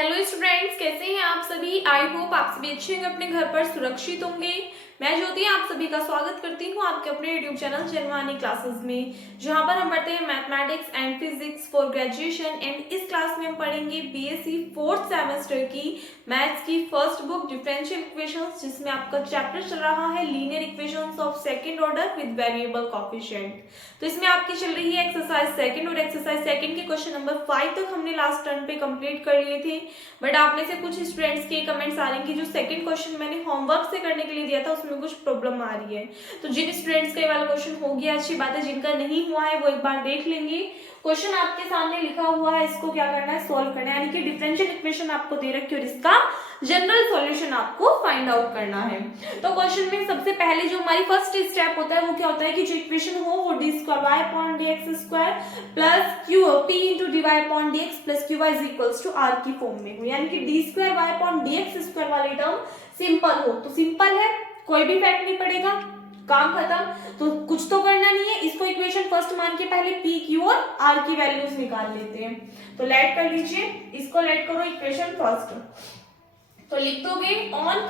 Hello students, कैसे हैं आप सभी। आई होप आप सभी अच्छे होंगे, अपने घर पर सुरक्षित होंगे। मैं ज्योति आप सभी का स्वागत करती हूँ आपके अपने यूट्यूब चैनल जनवानी क्लासेस में, जहाँ पर हम पढ़ते हैं mathematics and physics for graduation. And इस क्लास में हम पढ़ेंगे बीएससी फोर्थ सेमेस्टर की मैथ्स की फर्स्ट बुक डिफरेंशियल इक्वेशंस, जिसमें आपका चैप्टर चल रहा है linear equations of second order with variable coefficient. तो इसमें आपकी चल रही है एक्सरसाइज सेकंड, और एक्सरसाइज सेकंड के क्वेश्चन नंबर 5 तक हमने लास्ट टर्न पे कंप्लीट कर लिए थे। बट आप में से कुछ स्टूडेंट्स के कमेंट्स आ रहे हैं कि जो सेकंड क्वेश्चन मैंने होमवर्क से करने के लिए दिया था उसमें कुछ प्रॉब्लम आ रही है। तो जिन स्टूडेंट्स का ये वाला क्वेश्चन हो गया अच्छी बात है, जिनका नहीं हुआ है वो एक बार देख लेंगे। क्वेश्चन आपके सामने लिखा हुआ है, इसको क्या करना है, सॉल्व करना है। यानी कि डिफरेंशियल इक्वेशन आपको दे रखी है और इसका जनरल सॉल्यूशन आपको फाइंड आउट करना है। तो क्वेश्चन में सबसे पहले जो हमारी फर्स्ट स्टेप होता है वो क्या होता है कि जो इक्वेशन हो वो D square Y upon D X square plus Q P into D Y upon D X plus Q Y is equals to R की फॉर्म में हो। यानी कि D square Y upon D X square वाली term simple हो तो simple है, कोई भी फैक्ट नहीं पड़ेगा, काम खत्म। तो कुछ तो करना नहीं है, इसको इक्वेशन फर्स्ट मान के पहले पी क्यू और आर की वैल्यूज निकाल लेते हैं। तो लेट कर लीजिए, इसको लेट करो इक्वेशन फर्स्ट। तो लिख दोगे on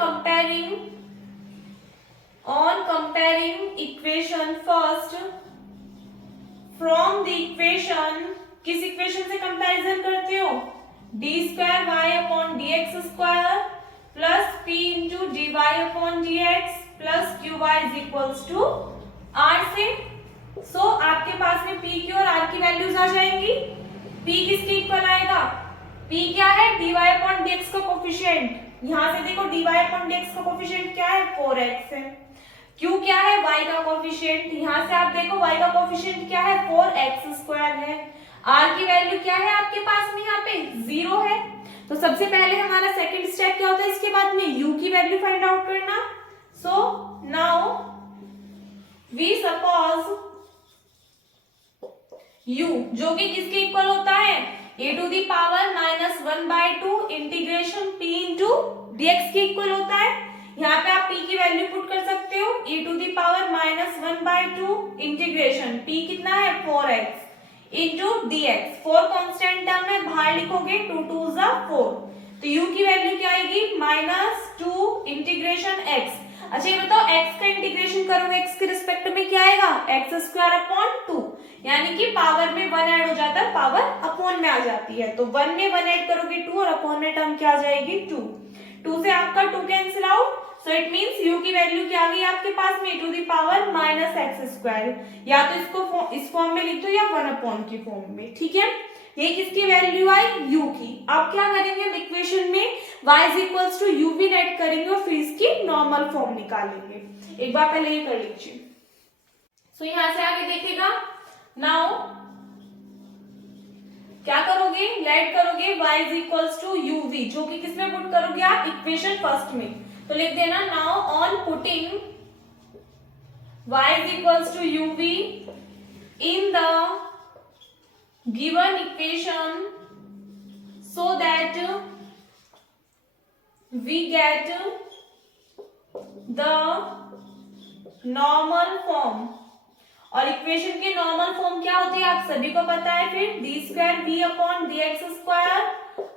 comparing equation first from the equation, किस इक्वेशन से कंपैरिजन करते हो, D square Y upon D X square plus P into D Y upon D X plus Q Y is equals to R से। So आपके पास में P Q और R की वैल्यूज आ जाएंगी। पी किसके इक्वल आएगा, पी क्या है, D Y upon D X का कोफिशिएंट। यहां से देखो D Y upon D X का कोफिशिएंट क्या है, 4x है। क्यू क्या है, y का कोफिशिएंट। यहां से आप देखो y का कोफिशिएंट क्या है, 4x स्क्वायर है। r की वैल्यू क्या है आपके पास में, यहाँ पे 0 है। तो सबसे पहले हमारा सेकंड स्टेप क्या होता है, इसके बाद में u की वैल्यू फाइंड आउट करना। So now we suppose u जो कि किसके इक्वल होता है, a to the power -1/2 integration p into dx के इक्वल होता है। यहाँ पे आप p की वैल्यू पुट कर सकते हो, a to the power -1/2 integration p कितना है 4x into dx। 4 constant term है, बाहर लिखोगे 2 2 जा 4। तो u की वैल्यू क्या आएगी, -2 इंटीग्रेशन x। अच्छा ये बताओ x का इंटीग्रेशन करोगे x के रिस्पेक्ट में क्या आएगा, x स्क्वायर अपॉन 2। यानी कि पावर में 1 ऐड हो जाता है, पावर अपॉन में आ जाती है। तो 1 में 1 ऐड करोगे 2 और अपॉन में टर्म क्या आ जाएगी 2। 2 से आपका 2 cancel out. So it means u की वैल्यू क्या आ गई आपके पास में, to the power -x square. या तो इसको इस फॉर्म में लिख दो या 1 अपॉन की फॉर्म में, ठीक है। ये किसकी वैल्यू आई, u की। अब क्या करेंगे हम इक्वेशन में y is equals to u भी लेट करेंगे और फिर इसकी नॉर्मल फॉर्म निकालेंगे। एक बार पहले ये कर लीजिए। सो यहां से आगे देखिएगा, नाउ क्या करोगे, लेट करोगे y is equals to uv, जो कि किसमें पुट करोगे आप, इक्वेशन फर्स्ट में। तो लिख देना now on putting y is equals to uv in the given equation so that we get the normal form। और इक्वेशन की नॉर्मल फॉर्म क्या होती है आप सभी को पता है, फिर D square V upon D X square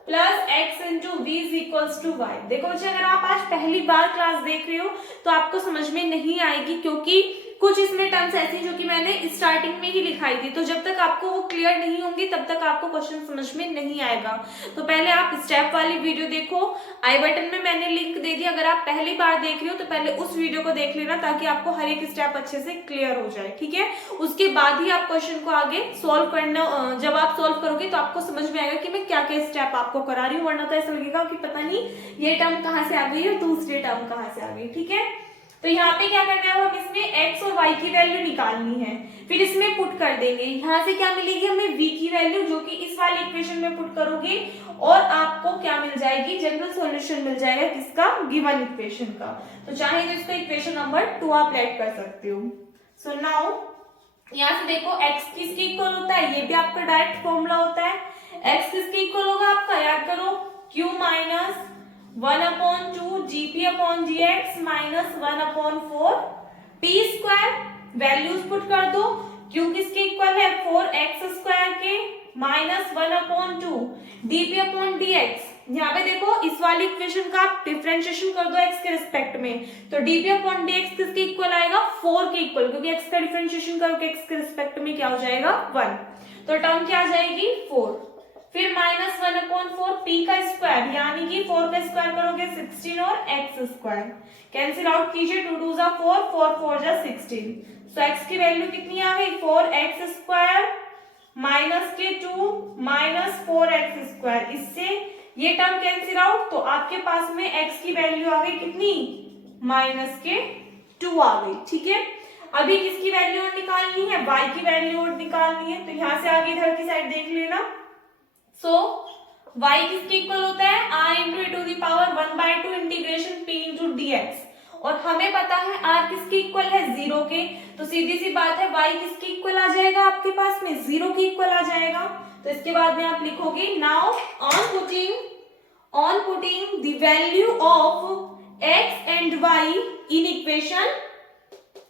plus X into V is equals to Y. देखो बच्चे, अगर आप आज पहली बार क्लास देख रहे हो तो आपको समझ में नहीं आएगी, क्योंकि कुछ इसमें टर्म्स ऐसी जो कि मैंने स्टार्टिंग में ही लिखाई थी। तो जब तक आपको वो क्लियर नहीं होंगी तब तक आपको क्वेश्चन समझ में नहीं आएगा। तो पहले आप स्टेप वाली वीडियो देखो, आई बटन में मैंने लिंक दे दी। अगर आप पहली बार देख रहे हो तो पहले उस वीडियो को देख लेना, ताकि आपको हर एक स्टेप अच्छे से क्लियर हो जाए, ठीक है। उसके बाद ही आप क्वेश्चन को आगे सोल्व करना, जब आप सोल्व करोगे तो आपको समझ में आएगा कि मैं क्या क्या स्टेप आपको करा रही हूँ। वरना तो ऐसा लगेगा कि पता नहीं ये टर्म कहाँ से आ गई और दूसरी टर्म कहाँ से आ गई, ठीक है। तो यहाँ पे क्या करना है, हम इसमें x और y की वैल्यू निकालनी है, फिर इसमें पुट कर देंगे। यहाँ से क्या मिलेगी हमें, v की वैल्यू, जो कि इस वाले इक्वेशन में पुट करोगे और आपको क्या मिल जाएगी, जनरल सॉल्यूशन मिल जाएगा किसका, गिवन इक्वेशन का। तो चाहे तो इसको इक्वेशन नंबर 2 आप लेट कर सकते हो। सो नाउ यहाँ से देखो x किसके इक्वल होता है, ये भी आपका डायरेक्ट फॉर्मूला होता है। x किसके इक्वल होगा आपका, याद करो, q minus 1/2 gp upon gx minus 1/4 p square. Values put कर दो, q किसके इक्वल है, 4x स्क्वायर के माइनस 1/2 dp अपॉन dx यहाँ पे देखो इस वाली इक्वेशन का आप डिफरेंशिएशन कर दो x के रिस्पेक्ट में, तो dp/dx किसके इक्वल आएगा, 4 के इक्वल, क्योंकि x का डिफरेंशिएशन करोगे x के रिस्पेक्ट में क्या हो जाएगा 1, तो टर्म क्या आ जाएगी 4, फिर -1/4 p का स्क्वायर, यानी कि 4 का स्क्वायर करोगे 16 और x स्क्वायर कैंसिल आउट कीजिए, 2 2 4, 4 4 16, सो x की वैल्यू कितनी आ गई 4x स्क्वायर माइनस के 2 माइनस 4x स्क्वायर, इससे ये टर्म कैंसिल आउट, तो आपके पास में x की वैल्यू आ गई कितनी माइनस के 2 आ गई। ठीक है, अभी किसकी वैल्यू और निकालनी है, y की वैल्यू और निकालनी है, तो यहां से आगे इधर की साइड देख लेना। सो y किसके इक्वल होता है, r into e to the power 1/2 integration p into dx, और हमें पता है r किसके इक्वल है 0 के, तो सीधी सी बात है y किसके इक्वल आ जाएगा आपके पास में 0 के इक्वल आ जाएगा। तो इसके बाद में आप लिखोगे now on putting the value of x and y in equation,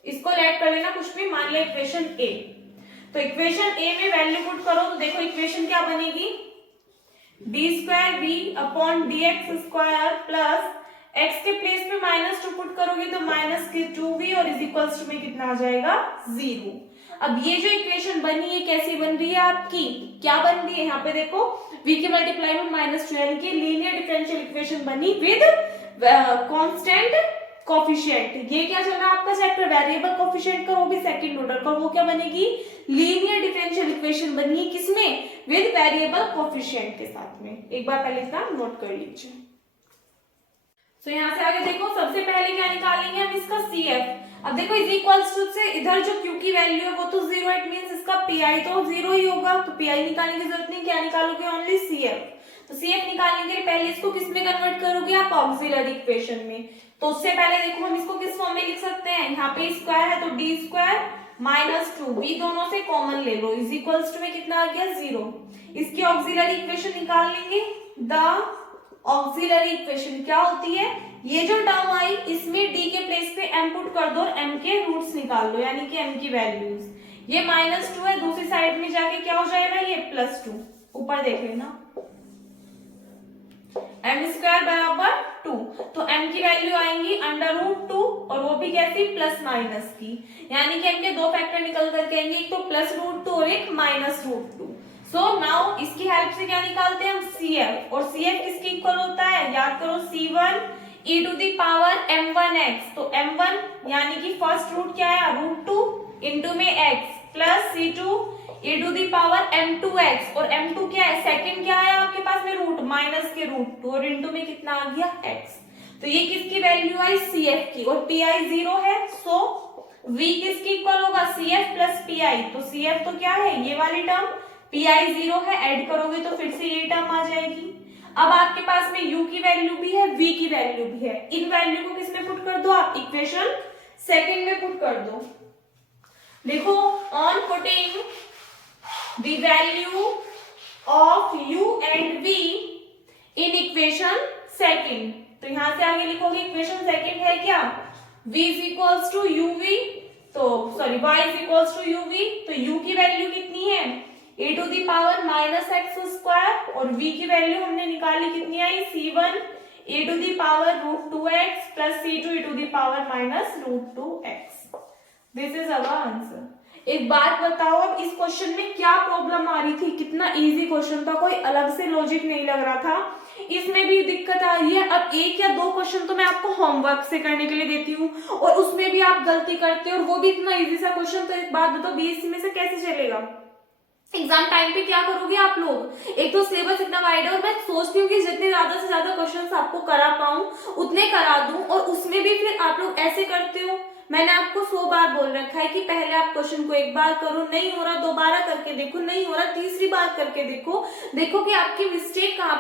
इसको लेट कर लेना कुछ भी, मान लिया इक्वेशन a, तो इक्वेशन a में वैल्यू पुट करो, तो देखो इक्वेशन क्या बनेगी, d²v/dx स्क्वायर प्लस x के प्लेस में -2 पुट करोगे तो -2v और इज इक्वल्स टू में कितना आ जाएगा 0। अब ये जो इक्वेशन बनी है कैसी बन रही है आपकी, क्या बन रही है, यहाँ पे देखो v के मल्टीप्लाई में -2 यानी कि लीनियर डिफरेंशियल इक्वेशन बनी विद कांस्टेंट कोफिशिएंट। ये क्या चल रहा है आपका चैप्टर वेरिएबल कोफिशिएंट का, वो भी सेकंड ऑर्डर का, वो क्या बनेगी लीनियर डिफरेंशियल इक्वेशन बनी है किसमें, विद वेरिएबल कोफिशिएंट के साथ में। एक बार पहले इसका नोट कर लीजिए। तो यहाँ से आगे देखो सबसे पहले क्या निकालेंगे हम, इसका CF। अब देखो इज इक्वल्स टू से इधर जो Q की वैल्यू है वो तो 0, इट मींस इसका PI तो 0 ही होगा, तो PI निकालने की जरूरत नहीं, क्या निकालोगे ओनली CF। तो CF निकालने के लिए पहले इसको किस में कन्वर्ट करोगे आप, ऑक्सिलरी इक्वेशन में। तो उससे पहले देखो हम इसको किस फॉर्म में लिख सकते हैं, यहाँ पे स्क्वायर है तो d² - 2v दोनों से कॉमन ले लो, इज इक्वल्स टू में कितना आ गया 0। इसकी ऑक्सिलरी इक्वेशन निकाल लेंगे, द ऑक्सिलरी इक्वेशन क्या होती है, ये जो टर्म आई इसमें d के प्लेस पे m पुट कर दो और m के रूट्स निकाल लो, यानी कि m की वैल्यूज, ये -2 है, दूसरी साइड में जाके क्या हो जाएगा ये +2, ऊपर देख लेना m² बराबर 2, तो m की वैल्यू आएंगी √2 और वो भी कैसी प्लस माइनस की, यानी कि m के दो फैक्टर निकल करके आएंगे, एक तो +√2 और एक -√2। सो नाउ इसकी हेल्प से क्या निकालते हैं हम CF, और CF किसके इक्वल होता है, याद करो C1 e to the power m1x, तो m1 यानी कि फर्स्ट रूट क्या है √2 इंटू में x plus C2 e to the power m2x, और m2 क्या है सेकंड क्या है आपके पास में रूट माइनस के √2 और इंटू में कितना आ गया x, तो ये किसकी वैल्यू आई CF की, और PI 0 है, सो V किसके इक्वल होगा CF प्लस PI, तो CF तो क्या है ये वाली टर्म, PI 0 है, ऐड करोगे तो फिर से ये टर्म आ जाएगी। अब आपके पास में U की वैल्यू भी है, V की वैल्यू भी है, इन वैल्यू को किसमें पुट कर दो आप, इक्वेशन सेकंड में पुट कर दो। देखो on putting the value of U and V in equation second, तो यहां से आगे लिखोगे इक्वेशन सेकंड है क्या, V is equals to UV, तो sorry Y is equals to UV, तो U की वैल्यू कितनी है e to the power -x² और v की वैल्यू हमने निकाली कितनी आई C1 e to the power √2x plus C2 e to the power -√2x। This is our answer. एक बात बताओ, अब इस क्वेश्चन में क्या प्रॉब्लम आ रही थी, कितना इजी क्वेश्चन था, कोई अलग से लॉजिक नहीं लग रहा था, इसमें भी दिक्कत आ रही है। अब 1 या 2 क्वेश्चन तो मैं आपको होमवर्क से करने के लिए देती हूँ और उसमें भी आप गलती करते हो, और वो भी इतना इजी सा क्वेश्चन, तो एक बात बताओ BSc में से कैसे चलेगा, एग्जाम टाइम पे क्या करोगे आप लोग, एक तो सिलेबस इतना वाइड है, और मैं सोचती हूँ कि जितने ज्यादा से ज्यादा क्वेश्चंस आपको करा पाऊं उतने करा दूं, और उसमें भी फिर आप लोग ऐसे करते हो, मैंने आपको 100 बार बोल रखा है कि पहले आप क्वेश्चन को एक बार करो, नहीं हो रहा दोबारा करके देखो, नहीं हो रहा तीसरी बार करके देखो, देखो कि आपकी मिस्टेक कहाँ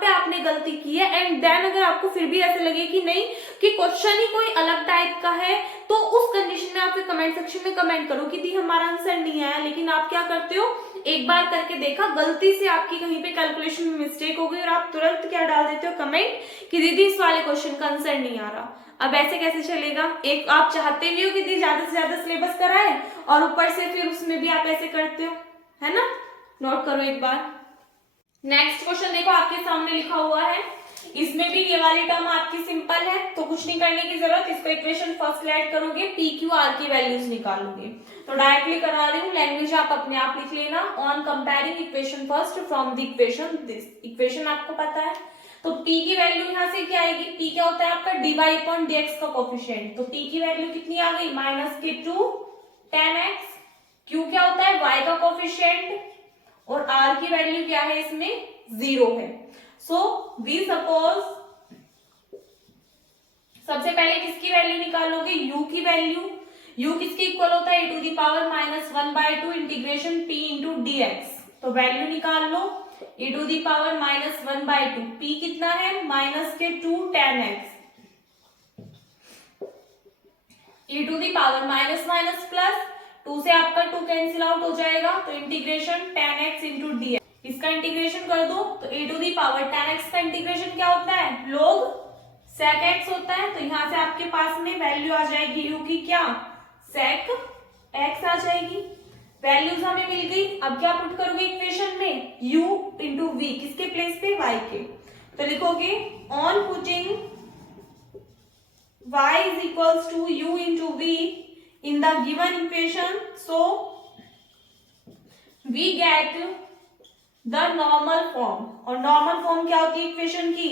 पे आपने गलती की है, एंड देन अगर आपको फिर भी ऐसे लगे कि नहीं कि क्वेश्चन ही कोई अलग टाइप का है, तो उस कंडीशन में आप कमेंट सेक्शन में कमेंट करो कि दी हमारा आंसर नहीं आया, लेकिन आप क्या करते हो एक बार करके देखा, गलती से आपकी कहीं पे कैलकुलेशन में मिस्टेक हो गई और आप तुरंत क्या डाल देते हो कमेंट कि दीदी इस वाले क्वेश्चन का आंसर नहीं आ रहा। अब ऐसे कैसे चलेगा, एक आप चाहते भी हो कि दी ज्यादा से ज्यादा सिलेबस कराए और ऊपर से फिर उसमें भी आप ऐसे करते हो, है ना, नोट करो एक बार। नेक्स्ट क्वेश्चन देखो आपके सामने लिखा हुआ है, इसमें भी ये वाली टर्म आपकी सिंपल है, तो कुछ नहीं करने की जरूरत, इसको इक्वेशन फर्स्ट ऐड करोगे, पी क्यू आर की वैल्यूज निकालोगे। तो डायरेक्टली करा रही हूँ, लैंग्वेज आप अपने आप लिख लेना। On comparing equation first from the equation, this equation आपको पता है, तो p की वैल्यू यहाँ से क्या आएगी, p क्या होता है आपका dy अपॉन dx का कोफिशिएंट, तो p की वैल्यू कितनी आ गई -k2 tan x, q क्या होता है y का कोफिशिएंट, और r की वैल्यू क्या है इसमें 0 है। सो वी सपोज, सबसे पहले किसकी वैल्यू निकालोगे, u की वैल्यू, u किसके इक्वल होता है e⁻⁻² integration p into dx, तो वैल्यू निकाल लो e⁻⁻² p कितना है -k2 tan x, e⁻⁻ plus 2 से आपका 2 कैंसिल आउट हो जाएगा, तो integration tan x into dx, इसका इंटीग्रेशन कर दो, तो e⁻tan x का इंटीग्रेशन क्या होता है log sec x होता है, तो यहां से आपके पास में वैल्यू आ जाएगी u की क्या sec x आ जाएगी, वैल्यूज हमें मिल गई। अब क्या पुट करोगे इक्वेशन में, u इंटू v, किसके प्लेस पे y के, तो लिखोगे on putting y is equals to u into v in the given equation, so we get the normal form, और नॉर्मल फॉर्म क्या होती है इक्वेशन की,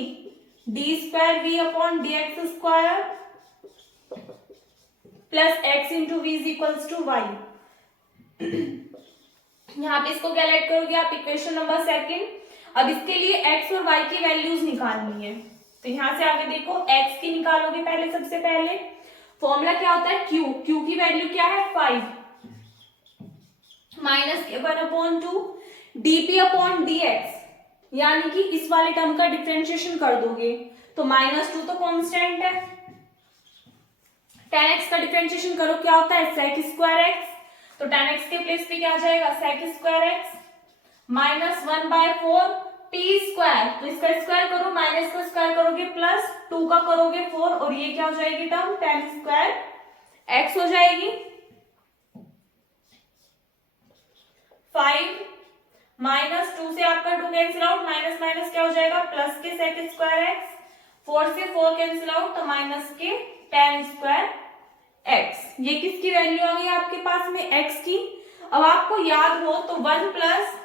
d² upon dx square plus x into V is equals to Y. यहाँ पे इसको क्या add करोगे आप, इक्वेशन नंबर सेकंड। अब इसके लिए x और y की वैल्यूज निकालनी है, तो यहां से आगे देखो x की निकालोगे पहले, सबसे पहले फॉर्मूला क्या होता है q, q की वैल्यू क्या है 5 -1/2 dp अपॉन dx, यानी कि इस वाले टर्म का डिफरेंशिएशन कर दोगे, तो -2 तो कांस्टेंट है, tan x का डिफरेंशिएशन करो क्या होता है sec² x, तो tan x के प्लेस पे क्या आ जाएगा sec² x -1/4 p², तो इसका स्क्वायर करो, माइनस का स्क्वायर करोगे प्लस 2 का करोगे 4, और ये क्या हो जाएगी टर्म tan² x हो जाएगी, 5 -2 से आपका 2 कैंसिल आउट, माइनस माइनस क्या हो जाएगा प्लस के sec² x, 4 से 4 कैंसिल आउट, तो माइनस के tan² x, ये किसकी वैल्यू आ गई आपके पास में x की। अब आपको याद हो तो 1 प्लस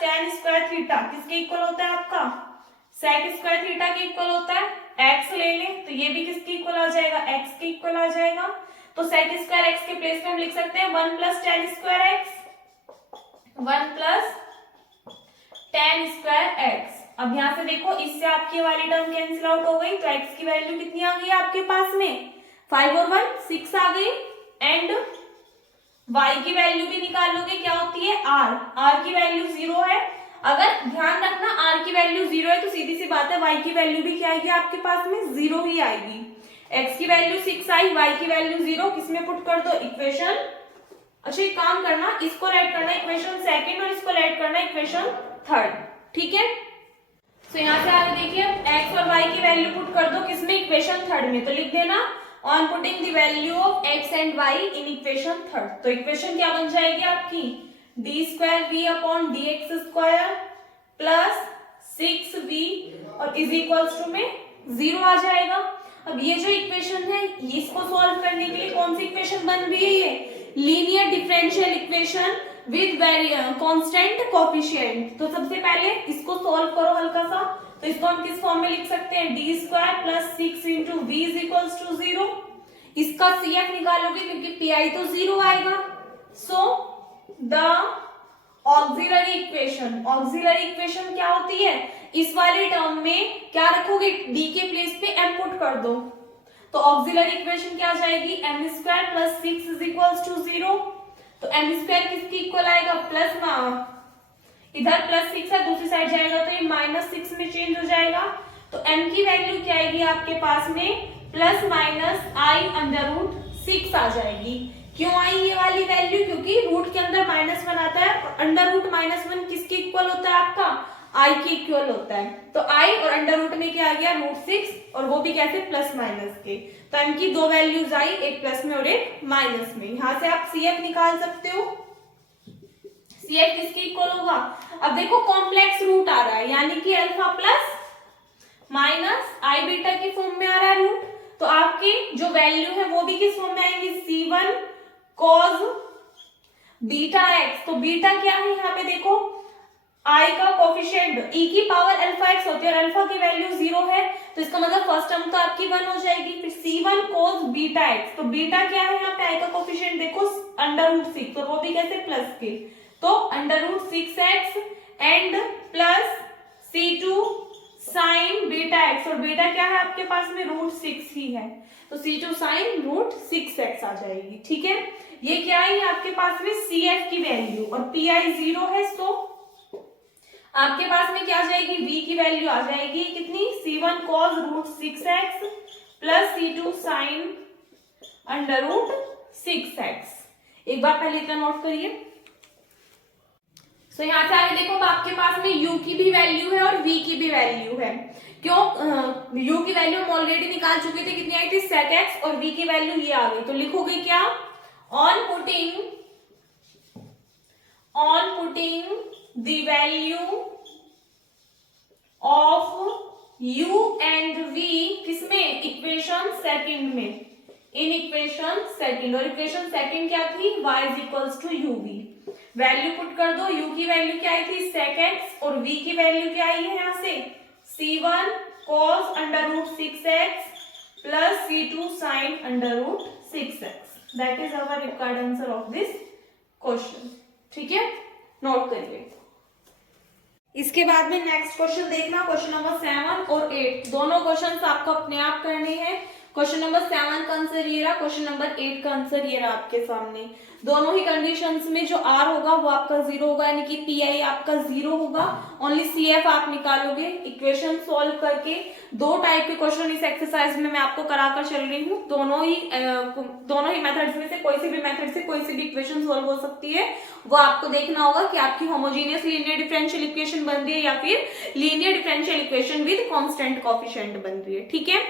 tan² थीटा किसके इक्वल होता है आपका sec² थीटा के इक्वल होता है, x ले लें तो ये भी किसके इक्वल आ जाएगा x के इक्वल आ जाएगा, तो sec² x के प्लेस में हम लिख सकते हैं 1 plus tan² x, 1 plus tan² x। अब यहां से देखो इससे आपकी वाली टर्म कैंसिल आउट हो गई, तो x की वैल्यू कितनी आ गई आपके पास में 5 और 1 6 आ गई, एंड y की वैल्यू भी निकाल लोगे क्या होती है r की वैल्यू 0 है। अगर ध्यान रखना r की वैल्यू 0 है तो सीधी सी बात है y की वैल्यू भी क्या आएगी आपके पास में 0 ही आएगी, x की वैल्यू 6 आई, y की वैल्यू 0, किसमें पुट कर दो इक्वेशन, अच्छा एक काम करना इसको ऐड करना इक्वेशन सेकंड और इसको ऐड करना इक्वेशन थर्ड, ठीक है। तो यहाँ से आगे देखिए x और y की वैल्यू पुट कर दो किसमें इक्वेशन थर्ड में, तो लिख देना on putting the value of x and y in equation third, तो इक्वेशन क्या बन जाएगी आपकी d² upon dx square plus 6v और इज इक्वल्स टू में 0 आ जाएगा। अब ये जो इक्वेशन है इसको सॉल्व करने के लिए कौन सी इक्वेशन बन रही है, ये linear differential equation with constant coefficient. तो सबसे पहले इसको सॉल्व करो हल्का सा, तो इसको हम किस फॉर्म में लिख सकते हैं d² plus 6 into V is equals to 0, इसका CF निकालोगे क्योंकि PI तो 0 आएगा, सो द ऑक्सिलरी इक्वेशन क्या होती है, इस वाले टर्म में क्या रखोगे d के प्लेस पे m पुट कर दो, तो ऑक्सिलरी इक्वेशन क्या आ जाएगी m² plus 6 is equals to 0, तो m² किसकी इक्वल आएगा प्लस इधर प्लस 6 है दूसरी साइड जाएगा तो ये -6 में चेंज हो जाएगा, तो m की वैल्यू क्या आएगी आपके पास में प्लस माइनस i√6 आ जाएगी। क्यों आई ये वाली वैल्यू, क्योंकि रूट के अंदर -1 आता है और √-1 किसके इक्वल होता है आपका i के इक्वल होता है, तो i और अंडर रूट में क्या आ गया √6 और वो भी कैसे प्लस माइनस के, तो m की दो वैल्यूज आई, एक प्लस में और एक माइनस में। यहां से आप CF निकाल सकते हो, CF किसके इक्वल होगा? अब देखो कॉम्प्लेक्स रूट आ रहा है, यानी कि अल्फा प्लस माइनस आई बीटा की फॉर्म में आ रहा है रूट, तो आपकी जो वैल्यू है वो भी किस फॉर्म में आएंगी? C1 cos beta x। तो बीटा क्या है यहाँ पे देखो, i का कोफिशिएंट e की पावर अल्फा x होती है और अल्फा की वैल्यू 0 है, तो इसका मतलब फर्स्ट टर्म तो आपकी 1 हो जाएगी। फिर C1 cos बीटा x, तो बीटा क्या है यहाँ पे, i का कोफिशिएंट देखो √6, तो वो भी कैसे प्लस के, तो √6x and plus C2 sign beta x, और बीटा क्या है आपके पास में √6 ही है, तो C2 साइन √6x आ जाएगी। ठीक है, ये क्या है आपके पास में CF की वैल्यू, और PI 0 है, तो आपके पास में क्या आ जाएगी, V की वैल्यू आ जाएगी कितनी, C1 cos √6x plus C2 sign √6x। एक बार पहले इतना नोट करिए। तो यहाँ से आगे देखो, आपके पास में u की भी वैल्यू है और v की भी वैल्यू है। क्यों? u की वैल्यू हम ऑलरेडी निकाल चुके थे, कितनी आई थी, sec x, और v की वैल्यू ये आ गई, तो लिखोगे क्या, on putting the value of u and v किसमें, इक्वेशन सेकंड में, इन इक्वेशन सेकंड, और इक्वेशन सेकंड क्या थी, y = uv। वैल्यू पुट कर दो, u की वैल्यू क्या आई थी, sec x, और v की वैल्यू क्या आई है यहाँ से, C1 cos √6x plus C2 sin √6x। That is our required answer of this question. ठीक है, नोट करिए। इसके बाद में नेक्स्ट क्वेश्चन देखना, क्वेश्चन नंबर 7 और 8, दोनों क्वेश्चन आपको अपने आप करने हैं। क्वेश्चन नंबर 7 का आंसर ये रहा, क्वेश्चन नंबर 8 का आंसर ये रहा आपके सामने। दोनों ही कंडीशंस में जो r होगा वो आपका 0 होगा, यानी कि PI आपका 0 होगा, ओनली CF आप निकालोगे इक्वेशन सॉल्व करके। दो टाइप के क्वेश्चन इस एक्सरसाइज में मैं आपको कराकर चल रही हूँ, दोनों ही मेथड्स में से कोई सी भी मेथड से कोई सी भी इक्वेशन सॉल्व हो सकती है। वो आपको देखना होगा कि आपकी होमोजेनियस लीनियर डिफरेंशियल इक्वेशन बन रही है या फिर linear differential equation with constant coefficient बन रही है। ठीक है,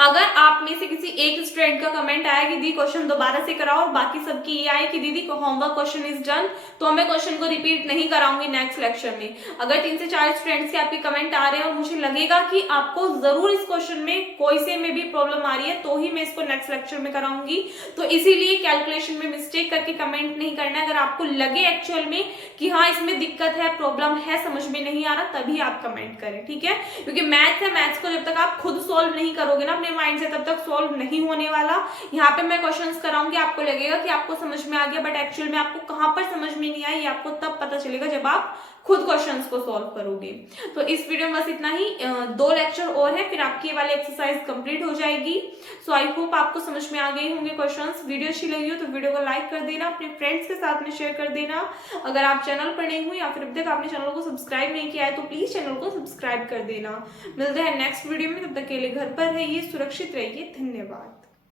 अगर आप में से किसी एक स्टूडेंट का कमेंट आया कि दी क्वेश्चन दोबारा से कराओ, और बाकी सबकी ये आए कि दीदी होमवर्क क्वेश्चन इज डन, तो मैं क्वेश्चन को रिपीट नहीं कराऊंगी नेक्स्ट लेक्चर में। अगर 3 से 4 स्टूडेंट्स के आपके कमेंट आ रहे हैं और मुझे लगेगा कि आपको जरूर इस क्वेश्चन में कोई से में भी प्रॉब्लम आ रही है, तो ही मैं इसको नेक्स्ट लेक्चर में कराऊंगी। तो इसीलिए कैलकुलेशन में मिस्टेक करके कमेंट नहीं करना है। अगर आपको लगे एक्चुअल में कि हाँ इसमें दिक्कत है, प्रॉब्लम है, समझ में नहीं आ रहा, तभी आप कमेंट करें। ठीक है, क्योंकि मैथ्स है, मैथ्स को जब तक आप खुद सॉल्व नहीं करोगे ना अपने माइंड से, तब तक सॉल्व नहीं होने वाला। यहाँ पे मैं क्वेश्चंस कराऊंगी, आपको लगेगा कि आपको समझ में आ गया, बट एक्चुअल में आपको कहाँ पर समझ में नहीं आई, आपको तब पता चलेगा जब आप खुद क्वेश्चंस को सॉल्व करोगे। तो इस वीडियो में बस इतना ही, 2 लेक्चर और है, फिर आपकी ये वाली एक्सरसाइज कंप्लीट हो जाएगी। सो आई होप आपको समझ में आ गए होंगे क्वेश्चंस। वीडियो अच्छी लगी हो तो वीडियो को लाइक कर देना, अपने फ्रेंड्स के साथ में शेयर कर देना। अगर आप चैनल पर नए हुए या फिर अब तक आपने चैनल को सब्सक्राइब नहीं किया है तो प्लीज चैनल को सब्सक्राइब कर देना। मिलते हैं नेक्स्ट वीडियो में, तब तक के लिए घर पर रहिए, सुरक्षित रहिए, धन्यवाद।